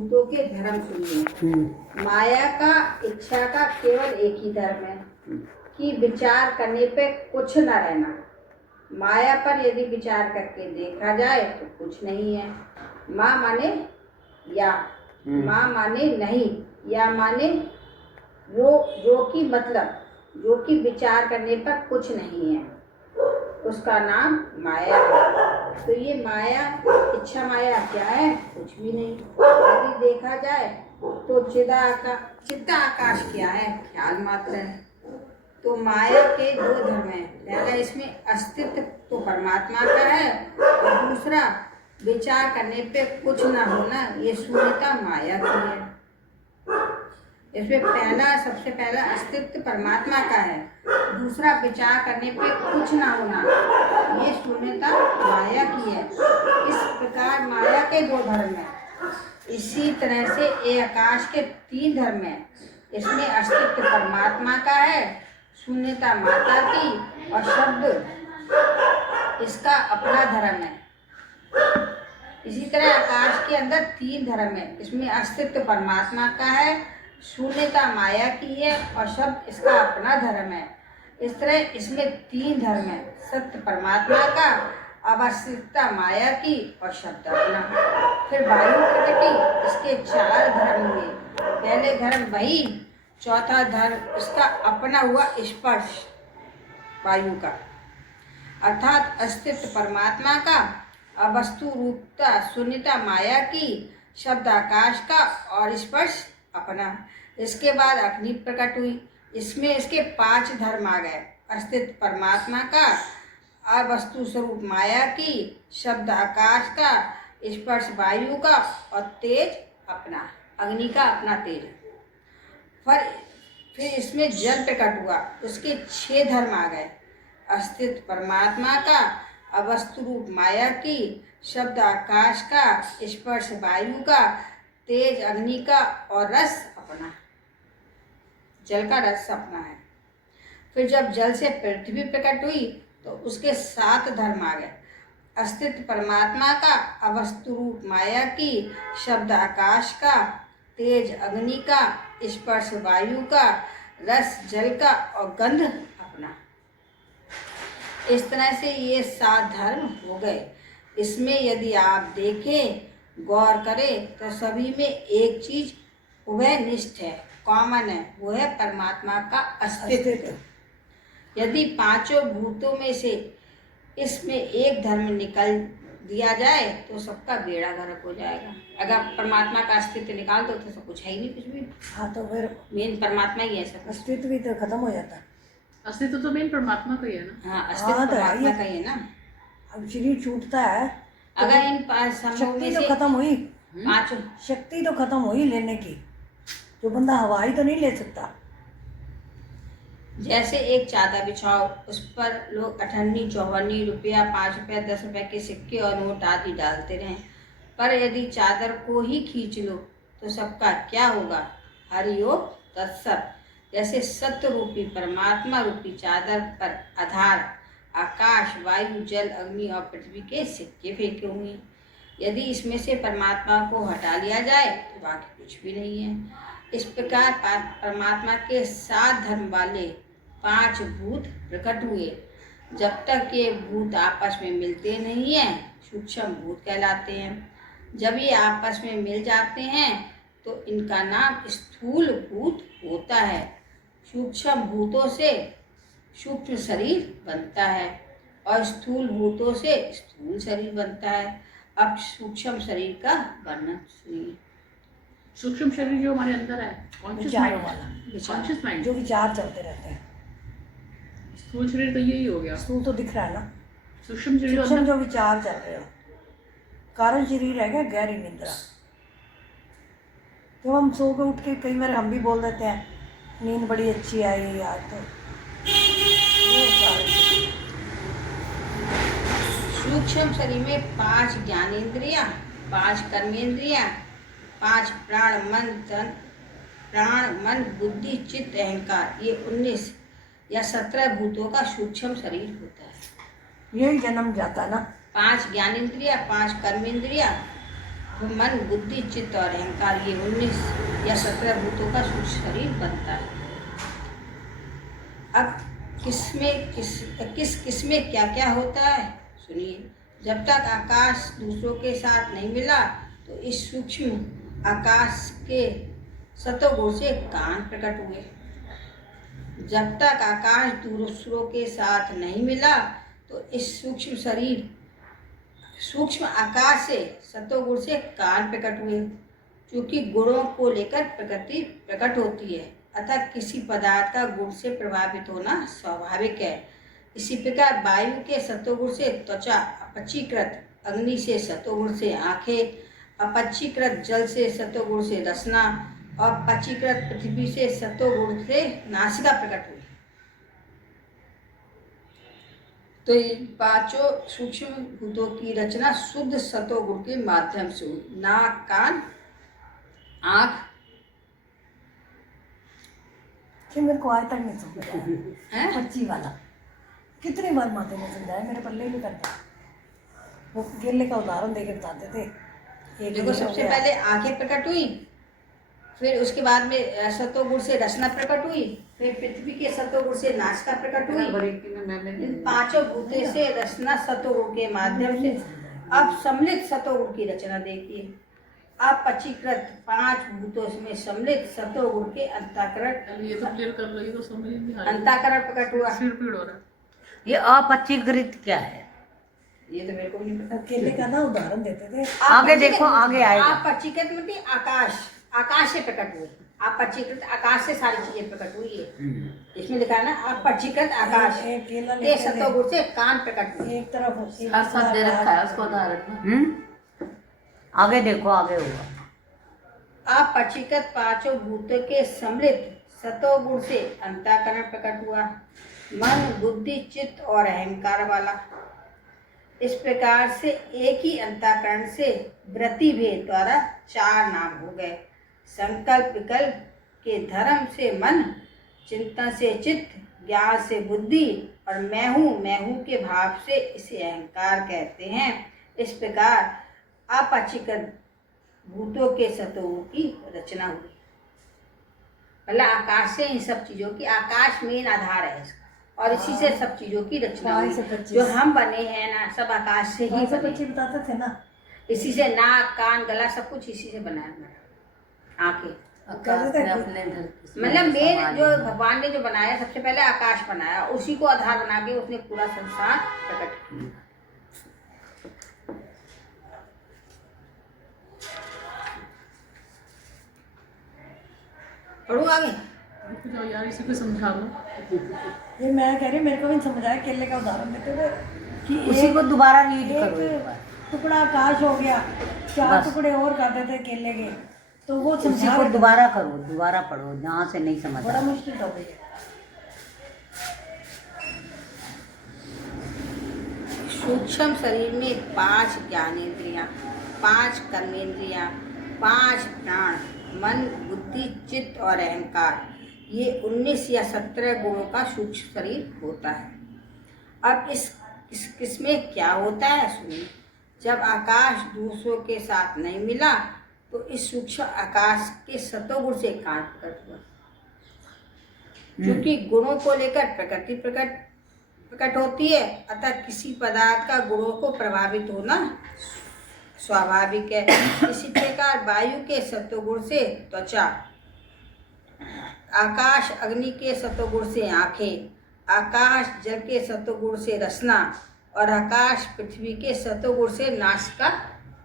भूतों के धर्म सुनिए। माया का इच्छा का केवल एक ही धर्म है कि विचार करने पे कुछ न रहना। माया पर यदि विचार करके देखा जाए तो कुछ नहीं है। माँ माने या, माँ माने नहीं, या माने वो, जो कि मतलब, जो कि विचार करने पर कुछ नहीं है, उसका नाम माया है। तो ये माया, इच्छा माया क्या है? कुछ भी नहीं। यदि देखा जाए तो चित्त आकाश क्या है? ख्याल मात्र है। तो माया के दो धर्म हैं। पहला, इसमें अस्तित्व तो परमात्मा का है, और दूसरा विचार करने पे कुछ ना होना, ये शून्यता माया की है। इसमें सबसे पहला अस्तित्व परमात्मा का है, दूसरा विचार करने पे कुछ ना होना, ये शून्यता माया की है। इस प्रकार माया के दो धर्म हैं। इसी तरह से ये आकाश के तीन धर्म हैं। इसमें अस्तित्व परमात्मा का है, शून्यता माता की, और शब्द इसका अपना धर्म है। इसी तरह आकाश के अंदर तीन धर्म है। इसमें अस्तित्व परमात्मा का है, शून्यता माया की है, और शब्द इसका अपना धर्म है। इस तरह इसमें तीन धर्म है, सत्य परमात्मा का, अवस्थितता माया की, और शब्द अपना। फिर वायु प्रकृति, इसके चार धर्म हुए। पहले धर्म वही, चौथा धर्म इसका अपना हुआ स्पर्श वायु का, अर्थात अस्तित्व परमात्मा का, अवस्तु रूपता शून्यता माया की, शब्द आकाश का, और स्पर्श अपना। इसके बाद अग्नि प्रकट हुई। इसमें इसके पांच धर्म आ गए। अस्तित्व परमात्मा का, अवस्तु स्वरूप माया की, शब्द आकाश का, स्पर्श वायु का, और तेज अपना, अग्नि का अपना तेज। फिर इसमें जल प्रकट हुआ। उसके 6 धर्म आ गए। अस्तित्व परमात्मा का, अवस्तु रूप माया की, शब्द आकाश का, स्पर्श वायु का, तेज अग्नि का, और रस अपना, जल का रस अपना है। फिर जब जल से पृथ्वी प्रकट हुई तो उसके 7 धर्म आ गए। अस्तित्व परमात्मा का, अवस्तु रूप माया की, शब्द आकाश का, तेज अग्नि का, स्पर्श वायु का, रस जल का, और गंध अपना। इस तरह से ये 7 धर्म हो गए। इसमें यदि आप देखें, गौर करें, तो सभी में एक चीज उभयनिष्ठ है, कॉमन है, वो है परमात्मा का अस्तित्व। यदि पांचों भूतों में से इसमें एक धर्म निकल दिया जाए तो सबका बेड़ा गर्क हो जाएगा। अगर परमात्मा का अस्तित्व निकाल दो तो सब कुछ है ही नहीं, कुछ भी। हाँ, तो फिर मेन परमात्मा ही है सब। अस्तित्व भी तो खत्म हो जाता है। अस्तित्व तो मेन परमात्मा का ही है ना। हाँ, अस्तित्व परमात्मा का ही है ना। अब शरीर छूटता है, अगर इन समूह में शक्ति से तो खत्म हुई, पांचों, शक्ति तो खत्म हुई लेने की। जो बंदा हवाई तो नहीं ले सकता। जैसे एक चादर बिछाओ, उस पर लोग 98, 54 रुपया, 5 रुपया, 10 रुपये के सिक्के और नोट आदि डालते रहें, पर यदि चादर को ही खींच लो तो सबका क्या होगा? हरिओम तत्सत। जैसे सत्य रूपी परमात्मा रूपी चादर पर आधार आकाश, वायु, जल, अग्नि और पृथ्वी के सिक्के फेंके हुए। यदि इसमें से परमात्मा को हटा लिया जाए तो बाकी कुछ भी नहीं है। इस प्रकार परमात्मा के 7 धर्म वाले 5 भूत प्रकट हुए। जब तक ये भूत आपस में मिलते नहीं हैं, सूक्ष्म भूत कहलाते हैं। जब ये आपस में मिल जाते हैं तो इनका नाम स्थूल भूत होता है। सूक्ष्म भूतों से सूक्ष्म शरीर बनता है और स्थूल भूतों से स्थूल शरीर बनता है। अब सूक्ष्म शरीर का वर्णन सुनिए। सूक्ष्म शरीर जो हमारे अंदर है, कॉन्शियस विचारों माइंड, वाला, कॉन्शियस माइंड, जो विचार चलते रहते हैं। स्थूल शरीर तो यही हो गया। स्थूल तो दिख रहा है ना। सूक्ष्म शरीर सूक्ष्म जो विचार चल रहे हो। कारण शरीर है क्या? गहरी निद्रा। जब हम सो के उठ के कई बार हम भी बोल देते हैं नींद बड़ी अच्छी आई आज तो। सूक्ष्म शरीर में 5 ज्ञानेंद्रियां, 5 कर्मेंद्रियां, 5 प्राण मन बुद्धि चित्त अहंकार, ये 19 या 17 भूतों का सूक्ष्म शरीर होता है। यही जन्म जाता ना। 5 ज्ञानेंद्रियां, 5 कर्मेंद्रियां, मन बुद्धि चित्त और अहंकार, ये 19 या 17 भूतों का सूक्ष्म शरीर बनता है। अब किसमें क्या क्या होता है सुनिए। जब तक आकाश दूसरों के साथ नहीं मिला तो इस सूक्ष्म आकाश के सतोगुण से कान प्रकट हुए। जब तक आकाश दूसरों के साथ नहीं मिला तो इस सूक्ष्म आकाश से सतोगुण से कान प्रकट हुए। क्योंकि गुणों को लेकर प्रकृति प्रकट होती है, अतः किसी पदार्थ का गुण से प्रभावित होना स्वाभाविक है। इसी प्रकार वायु के सतोगुण से त्वचा, अपचीकृत अग्नि से सतोगुण से आंखें, अपचीकृत जल से सतोगुण से रसना और पचीकृत पृथ्वी से सतोगुण से नासिका प्रकट हुई। तो ये पांचों सूक्ष्म भूतों की रचना शुद्ध सतोगुण के माध्यम से हुई। नाक, कान, आँख। कि मेरे को आज तक नहीं समझ आया हैं? पर्ची वाला कितनी बार माते ने समझाया, मेरे पल्ले नहीं करता। वो केले का उदाहरण देके बताते थे। एक देखो, सबसे पहले आंखें प्रकट हुई, फिर उसके बाद में सतोगुण से रसना प्रकट हुई, फिर पृथ्वी के सतोगुण से नासिका प्रकट हुई। इन पांचों भूते से रसना सतोगुण के माध्यम से अब सम्मिलित सतोगुण की रचना देखिए। अब पचीकृत 5 भूतों में सम्मिलित सतोगुण के अंतःकरण ये तो क्लियर कर रही तो समझ नहीं आ रही। अंतःकरण प्रकट हुआ। सिर पीड़ हो रहा है। ये अपचीकृत क्या है? ये तो मेरे को भी नहीं पता। वो केले का ना उदाहरण देते थे। आगे देखो, आगे आएगा। आप पचीकृत मतलब आकाश से प्रकट हुए। आप पचीकृत आकाश से सारी चीजें प्रकट हुई है। इसमें लिखा है ना, आप पचीकृत आकाश एक केला के लेते थे, सतोगुण से कान प्रकट हुए। एक तरफ साथ दे रखा है उसको उदाहरण। आगे देखो, आगे होगा। आप पचीकृत 5 भूतों के सम्मिलित सतोगुण से अंतःकरण प्रकट हुआ, मन, बुद्धि, चित्त और अहंकार वाला। इस प्रकार से एक ही अंतःकरण से वृत्ति भेद द्वारा 4 नाम हो गए। संकल्प विकल्प के धर्म से मन, चिंतन से चित्त, ज्ञान से बुद्धि और मैं हूँ के भाव से इसे अहंकार कहते हैं। इस प्रकार अपचीकृत भूतों के सतोगुण की रचना हुई। मतलब आकाश से इन सब चीजों की, आकाश मेन आधार है इसका, और इसी से सब चीजों की रचना हुई। 2225 जो हम बने हैं ना, सब आकाश से ही बने। बच्चे बताते थे ना, इसी से नाक, कान, गला सब कुछ इसी से बना है हमारा। आंखें कहते थे मतलब मेन जो भगवान ने जो बनाया, सबसे पहले आकाश बनाया, उसी को आधार बना के उसने पूरा संसार प्रकट किया। पढ़ू आगे? रुक जाओ यार, इसी को समझा लो। ये मैं कह रही हूँ, मेरे को भी नहीं समझ आया। केले का उदाहरण देते थे कि उसी को दोबारा रीड करो एक एक बार। टुकड़ा आकाश हो गया, 4 बस। टुकड़े और करते थे केले के, तो वो उसी समझा को रहे थे। दोबारा करो, दोबारा पढ़ो जहाँ से नहीं समझ बड़ा आया। मुश्किल टॉपिक है। सूक्ष्म शरीर में 5 ज्ञानेंद्रियां, 5 कर्मेंद्रियां, 5 प्राण, मन, बुद्धि, चित्त और अहंकार, ये 19 या 17 गुणों का सूक्ष्म शरीर होता है। अब इसमें क्या होता है सुनिए। जब आकाश दूसरों के साथ नहीं मिला तो इस सूक्ष्म आकाश के सतोगुण से कान प्रकट हुआ। क्योंकि गुणों को लेकर प्रकृति प्रकट होती है, अतः किसी पदार्थ का गुणों को प्रभावित होना स्वाभाविक है। इसी प्रकार वायु के सत्वगुण से त्वचा, आकाश अग्नि के सत्वगुण से आंखें, आकाश जल के सत्वगुण से रसना और आकाश पृथ्वी के सत्वगुण से नासिका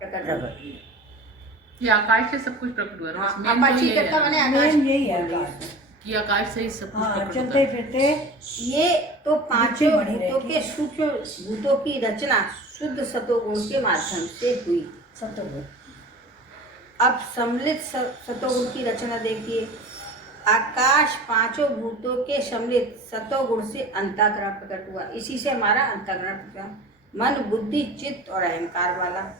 प्रकट हुआ। ये आकाश से सब कुछ प्रकट हुआ है। हाँ, main तो अपाची ये है करता मैंने आकाश मेन यही है आकाश। कि आकाश से ही सब कुछ हाँ, प्रकट होता चलते है। फिरते ये तो पांचों बनी भूतों रहेगी। के सूक्ष्म भूतों की रचना शुद्ध सतोगुण के माध्यम से हुई। सतोगुण। अब सम्मिलित सतोगुण की रचना देखिए। आकाश पांचों भूतों के सम्मिलित सतोगुण से अंतःकरण प्रकट हुआ। इसी से हमारा अंतःकरण प्रकट, मन, बुद्धि, चित्त और अहंकार वाला।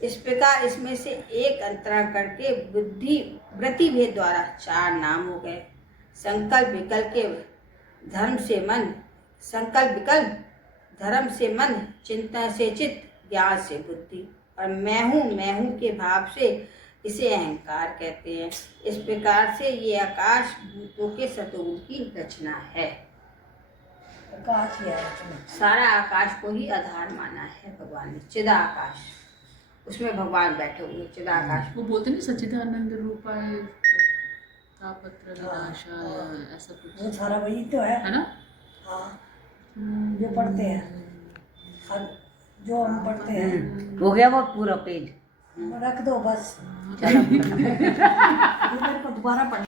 इस प्रकार इसमें से एक अंतरण करके बुद्धि वृत्ति भेद द्वारा 4 नाम हो गए। संकल्प विकल्प के धर्म से मन, संकल्प विकल्प धर्म से मन, चिंतन से चित्त, ज्ञान से बुद्धि। और मैं हूँ के भाव से इसे अहंकार कहते हैं। इस प्रकार से ये आकाश भूतों के सतोगुण की रचना है। आकाश ही है रचना। सारा आकाश को ही आधार माना है भगवान ने, चिदाकाश, उसमें भगवान बैठे हुए चिदाकाश। वो बोलते नहीं सच्चिदानंद रूपाय तापत्र विनाशाय, ऐसा कुछ वो सारा वही तो है ना। हाँ, जो पढ़ते हैं, जो हम पढ़ते हैं। हो गया वो पूरा पेज। रख दो बस। चलो ये मेरे को दोबारा पढ़ना